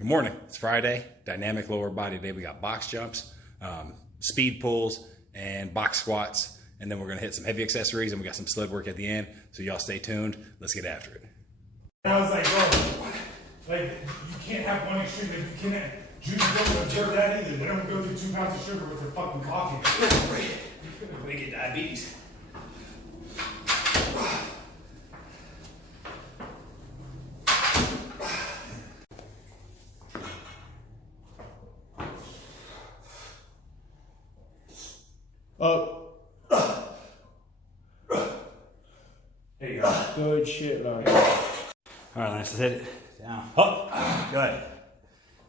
Good morning. It's Friday. Dynamic lower body day. We got box jumps, speed pulls, and box squats. And then we're going to hit some heavy accessories, and we got some sled work at the end. So y'all stay tuned. Let's get after it. I was like, bro, like, you can't have one extreme. Like, you can't. Jews don't observe that either. They don't go through 2 pounds of sugar with their fucking coffee. We get diabetes. Up. There you go. Good shit, Lance. All right, Lance, let's hit it. Down. Up. Good.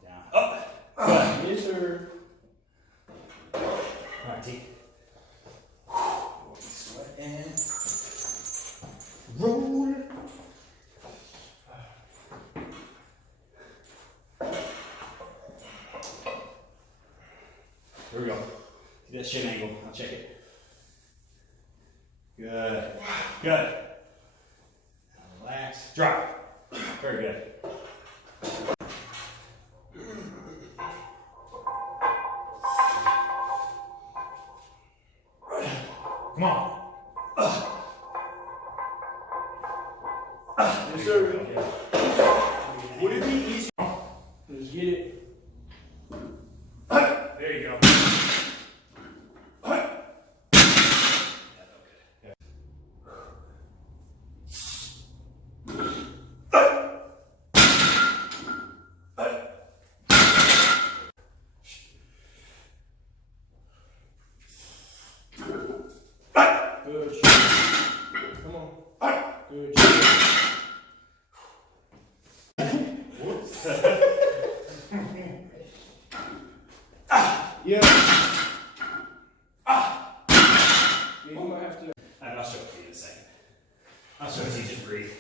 Down. Up. Good. Yes, sir. All right, T. Sweat and roll. Here we go. See that shin angle. I'll check it. Good. Good. Relax. Drop. Very good. Come on. Yes, sir. Would it be easy? Let's get it. There you go. Good shit. Come on. Good shit. Yeah. Yeah, you might have to. I'll show it to you in a second. I'll show it to you. Just breathe.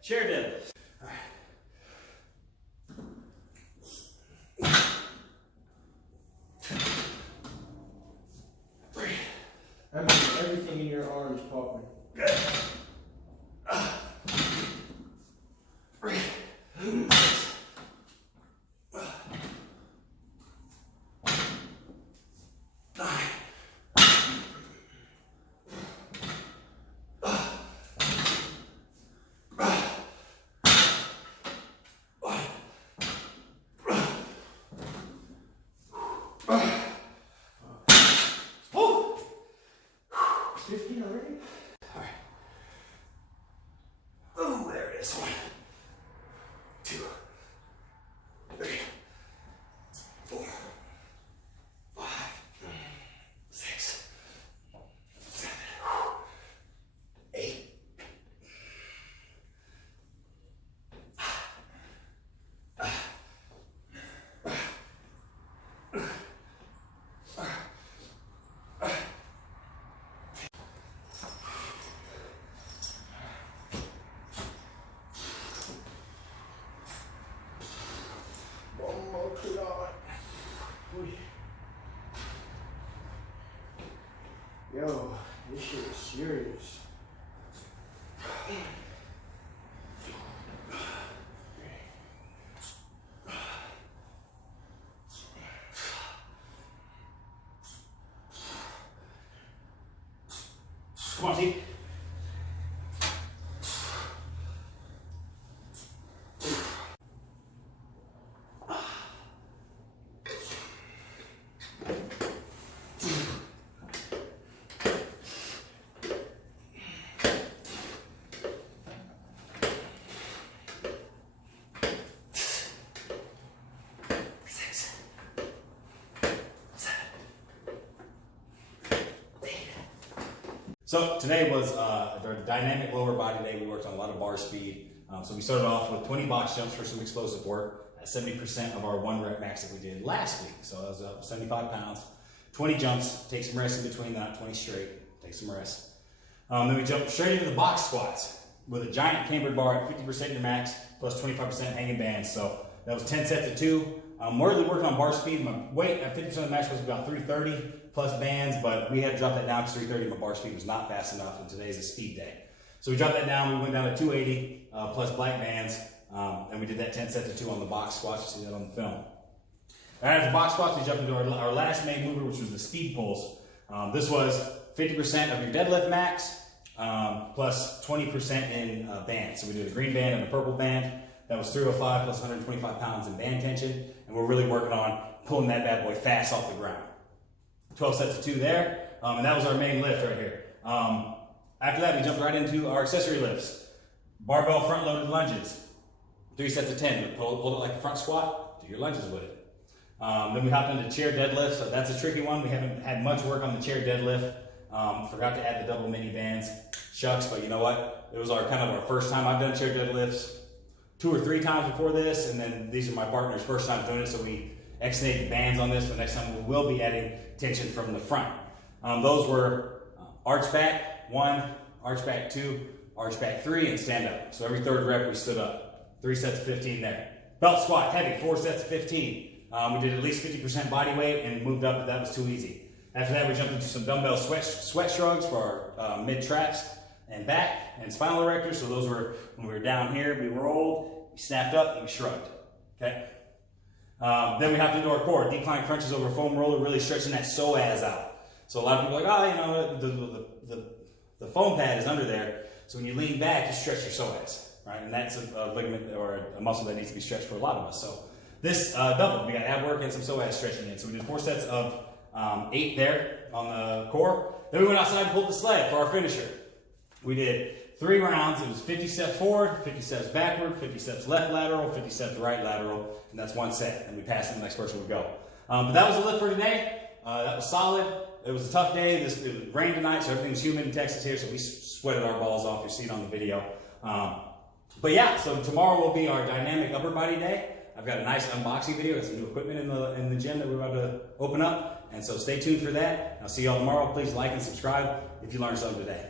Chair deadlifts. All I mean, everything in your arm is popping. right. Oh! 15 already? All right. Oh, there it is. 1, 2, 3, 4, 5, 6, 7, 8. One more shot. Yo, this shit is serious. Come on, T. So today was our dynamic lower body day. We worked on a lot of bar speed. So we started off with 20 box jumps for some explosive work at 70% of our 1 rep max that we did last week. So that was 75 pounds. 20 jumps, take some rest in between that, 20 straight, take some rest. Then we jumped straight into the box squats with a giant cambered bar at 50% your max plus 25% hanging bands. So that was 10 sets of 2. We're really working on bar speed. My weight at 50% of the max was about 330 plus bands, but we had to drop that down because 330 my bar speed was not fast enough, and today's a speed day. So we dropped that down. We went down to 280 plus black bands, and we did that 10 sets of 2 on the box squats. You see that on the film. All right, after box squats, we jumped into our last main mover, which was the speed pulls. This was 50% of your deadlift max plus 20% in bands. So we did a green band and a purple band. That was 305 plus 125 pounds in band tension, and we're really working on pulling that bad boy fast off the ground. 12 sets of 2 there, and that was our main lift right here. After that, we jumped right into our accessory lifts. Barbell front-loaded lunges, 3 sets of 10. Hold it like a front squat, do your lunges with it. Then we hopped into chair deadlifts. So that's a tricky one. We haven't had much work on the chair deadlift. Forgot to add the double mini bands. Shucks, but you know what? It was our first time I've done chair deadlifts. 2 or 3 times before this, and then these are my partner's first time doing it, so we extended the bands on this, but next time we will be adding tension from the front. Those were arch back 1, arch back 2, arch back 3, and stand up. So every 3rd rep we stood up. 3 sets of 15 there. Belt squat, heavy, 4 sets of 15. We did at least 50% body weight and moved up, but that was too easy. After that, we jumped into some dumbbell sweat shrugs for our mid traps and back and spinal erectors. So those were when we were down here, we rolled, we snapped up, and we shrugged. Okay. Then we hopped into our core, decline crunches over foam roller, really stretching that psoas out. So a lot of people are like, oh, you know, the foam pad is under there. So when you lean back, you stretch your psoas, right? And that's a ligament or a muscle that needs to be stretched for a lot of us. So this doubled. We got ab work and some psoas stretching in. So we did 4 sets of 8 there on the core. Then we went outside and pulled the sled for our finisher. We did 3 rounds. It was 50 steps forward, 50 steps backward, 50 steps left lateral, 50 steps right lateral, and that's 1 set. And we passed, and the next person would go. But that was the lift for today. That was solid. It was a tough day. It rained tonight, so everything's humid in Texas here, so we sweated our balls off. You see it on the video. But yeah, so tomorrow will be our dynamic upper body day. I've got a nice unboxing video. Got some new equipment in the gym that we're about to open up. And so stay tuned for that. I'll see you all tomorrow. Please like and subscribe if you learned something today.